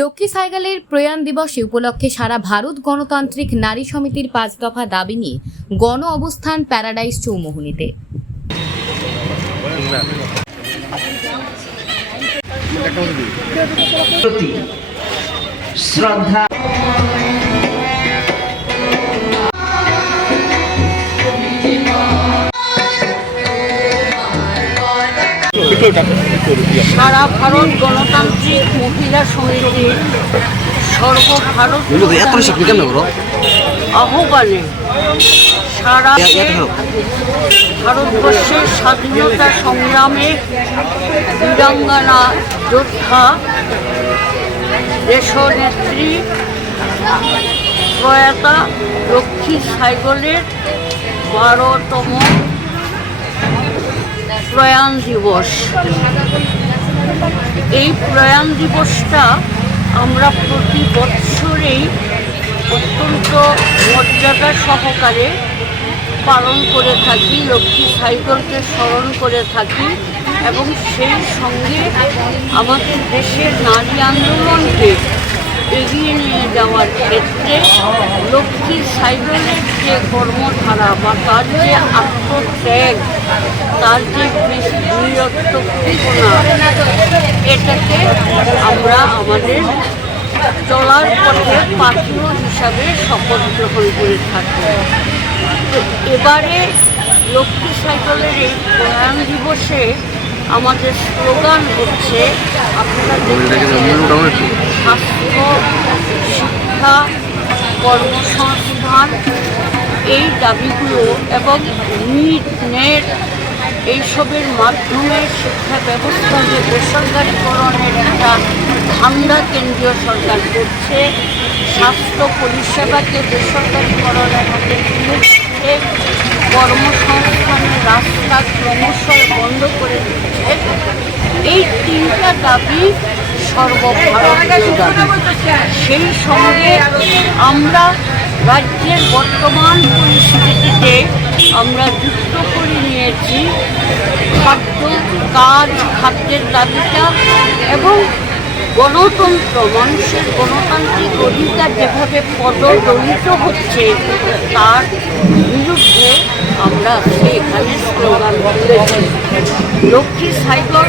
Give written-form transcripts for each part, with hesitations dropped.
লক্ষ্মী সাইকেলের প্রয়াণ দিবসে উপলক্ষে সারা ভারত গণতান্ত্রিক নারী সমিতির 5 দফা দাবি নিয়ে গণ অবস্থান প্যারাডাইস চৌমুহনীতে। শ্রদ্ধা সারা ভারত গণতান্ত্রিক মহিলা সমিতির সর্বভারত আহ্বানে সারা ভারতবর্ষের স্বাধীনতা সংগ্রামে বীরাঙ্গনা যোদ্ধা দেশনেত্রী প্রয়াতা লক্ষ্মী সাইকেলের 12তম প্রয়াণ দিবস। এই প্রয়াণ দিবসটা আমরা প্রতি বৎসরেই অত্যন্ত মর্যাদা সহকারে পালন করে থাকি, লক্ষ্মী সাইকেলকে স্মরণ করে থাকি এবং সেই সঙ্গে আমাদের দেশের নারী আন্দোলনকে এগিয়ে নিয়ে যাওয়ার ক্ষেত্রে লক্ষ্মী সাইকেলের যে কর্মধারা বা তার যে আত্মত্যাগ, তার যে বীরত্বপূর্ণা, এটাকে আমরা আমাদের চলার পথে পাথর হিসাবে শপথ গ্রহণ করে থাকি। তো এবারে লক্ষ্মী সাইকেলের এই প্রয়াণ দিবসে আমাদের স্লোগান হচ্ছে, আপনারা দেখেছেন, স্বাস্থ্য, শিক্ষা, কর্মসংস্থান, এই দাবিগুলো এবং নিট নেট এইসবের মাধ্যমে শিক্ষা ব্যবস্থা যে বেসরকারিকরণের একটা ধান্দা কেন্দ্রীয় সরকার করছে, স্বাস্থ্য পরিষেবাকে বেসরকারিকরণের হাতে তুলে দিচ্ছে, কর্মসংস্থানের রাস্তা ক্রমশ বন্ধ করে দিচ্ছে, এই 3টা দাবি সর্বভারতীয় দাবি। সেই সঙ্গে আমরা রাজ্যের বর্তমান পরিস্থিতিতে আমরা যুক্ত করে নিয়েছি খাদ্য, কাজ, খাদ্যের দাবিটা এবং গণতন্ত্র, মানুষের গণতান্ত্রিক অধিকার যেভাবে পদদলিত হচ্ছে তার বিরুদ্ধে আমরা সেখানে স্লোগান তুলেছি। লক্ষ্মী সাইকেল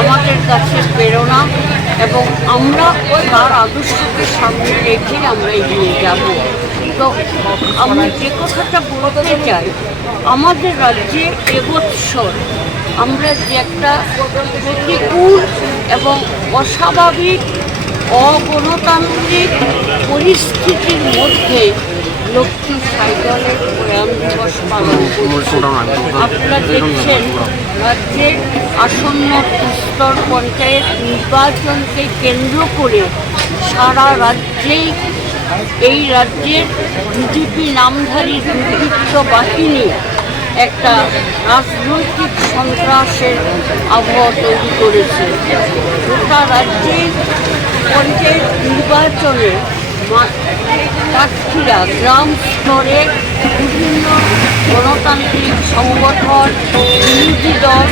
আমাদের কাছে প্রেরণা এবং আমরা তার আদর্শকে সামনে রেখে আমরা এগিয়ে যাব। তো আমি যে কথাটা বলতে চাই, আমাদের রাজ্যে এবছর আমরা যে একটা প্রতিকূল এবং অস্বাভাবিক অগণতান্ত্রিক পরিস্থিতির মধ্যে লক্ষ্মী সাইকেলের প্রয়াণ দিবস পালন করছি। আপনারা দেখছেন, রাজ্যের আসন্ন স্তর পঞ্চায়েত নির্বাচনকে কেন্দ্র করে সারা রাজ্যেই এই রাজ্যের বিজেপি নামধারী দুর্বৃত্ত বাহিনী একটা রাজনৈতিক সন্ত্রাসের আবহাওয়া তৈরি করেছে। গোটা রাজ্যে পঞ্চায়েত নির্বাচনে প্রার্থীরা গ্রাম স্তরে বিভিন্ন গণতান্ত্রিক সংগঠন, বিরোধী দল,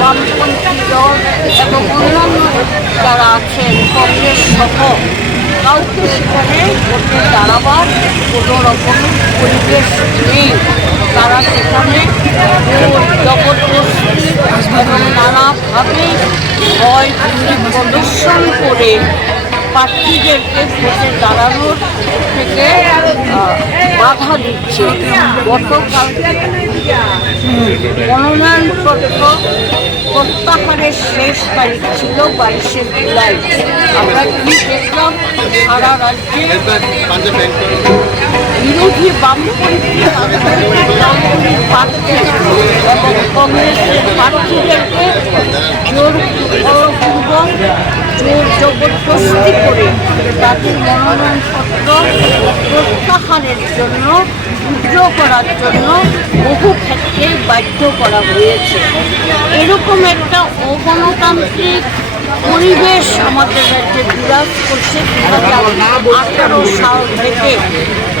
বামপন্থী দল এবং অন্যান্য যারা আছেন কংগ্রেস সহ কাউকে সেখানে ভোটে দাঁড়াবার কোনো রকম পরিবেশ নেই। তারা সেখানে জবরদস্তি এবং নানাভাবে ভয় প্রদর্শন করে প্রার্থীদেরকে ভোটে দাঁড়ানোর থেকে বাধা দিচ্ছে। গতকাল মনোনয়নপত্র প্রত্যাহারের শেষ তারিখ ছিল 22শে জুলাই। আমরা কি দেখলাম, সারা রাজ্যে বিরোধী বামপন্থী প্রার্থী এবং কংগ্রেসের প্রার্থীদেরকে জোরপূর্বক জবরদস্তি করে তাদের মনোনয়নপত্র প্রত্যাহারের জন্য, বিদ্রোহ করার জন্য বহু ক্ষেত্রে বাধ্য করা হয়েছে। এরকম একটা অগণতান্ত্রিক পরিবেশ আমাদের রাজ্যে বিরাজ করছে 2018 সাল থেকে।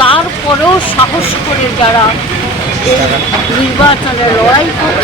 তারপরেও সাহস করে যারা এই নির্বাচনে লড়াই করছে